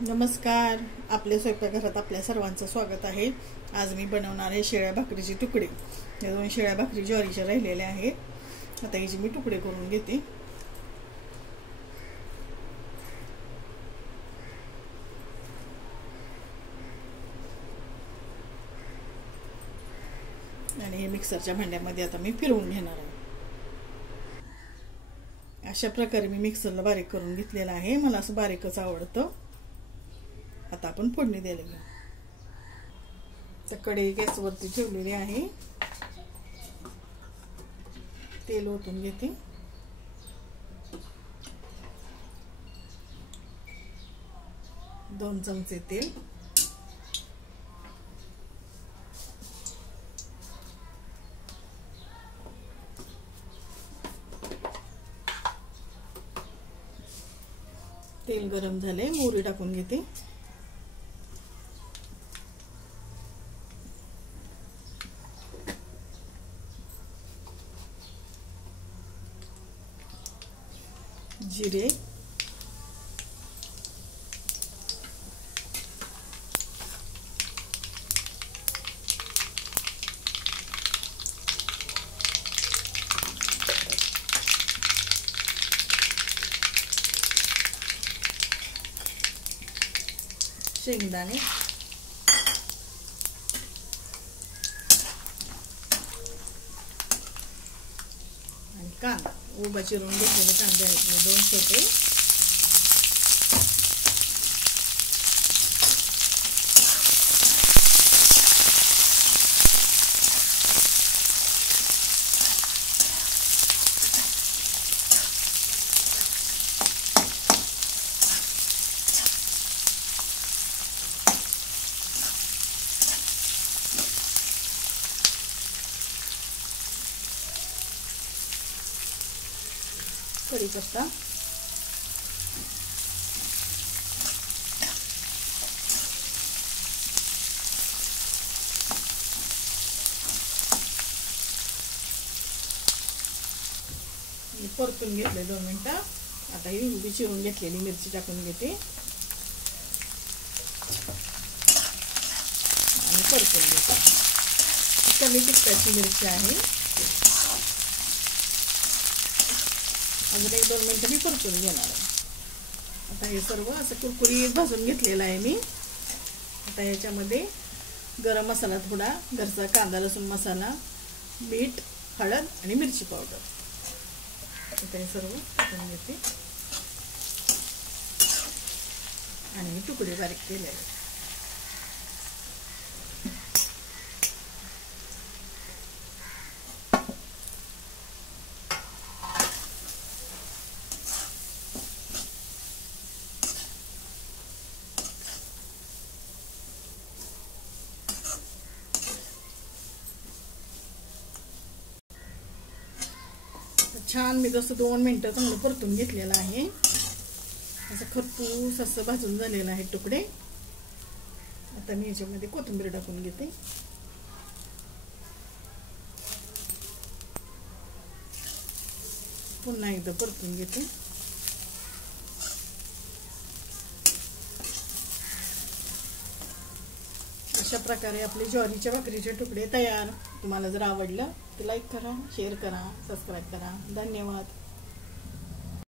नमस्कार. आपल्या स्वयंपाकघरात आपल्या सर्वांचं स्वागत आहे. आज मी बनवणार आहे शेळ्या भाकरीचे तुकडे. या 2 शेळ्या भाकरी ज्वारीच्या राहिलेल्या आहेत. आता याचे मी तुकडे करून घेते. आणि हे मिक्सरच्या भांड्यामध्ये आता मी फिरवून घेणार आहे. अशा प्रकारे मी मिक्सरला बारीक करून घेतलेला आहे. मला असं बारीकच आवडतं. आता आपण फोडणी द्यायला घेऊ. तर कढई गॅसवरती ठेवलेली आहे. तेल ओतून घेते. दोन चमचे तेल. तेल गरम झाले, मोहरी टाकून घेते. जिरे, शेंगदाणे, आणि कांदा. उभा चिरून घेतलेले कांदे आहेत 2 छोटे. कढीपत्ता, परतून घेतले 2 मिनिटं. आता ही उभी चिरून घेतलेली मिरची टाकून घेते आणि परतून घेते. कमी तिखटाची मिरची आहे. अजून 1-2 मिनिटं मी परतून घेणार आहे. आता हे सर्व असं कुरकुरीत भाजून घेतलेलं आहे मी. आता याच्यामध्ये गरम मसाला थोडा, घरचा कांदा लसूण मसाला, मीठ, हळद आणि मिरची पावडर. आता हे सर्व टाकून घेते आणि मी तुकडे बारीक केले आहेत. छान मी जसं 2 मिनिटं चांगलं परतून घेतलेलं आहे. असं खरपूस असं भाजून झालेलं आहे तुकडे. आता मी याच्यामध्ये कोथिंबीर टाकून घेते. पुन्हा एकदा परतून घेते. अशा प्रकारे आपले ज्वारीच्या भाकरीचे तुकडे तयार. तुम्हाला जर आवडलं तर लाईक करा, शेअर करा, सबस्क्राईब करा. धन्यवाद.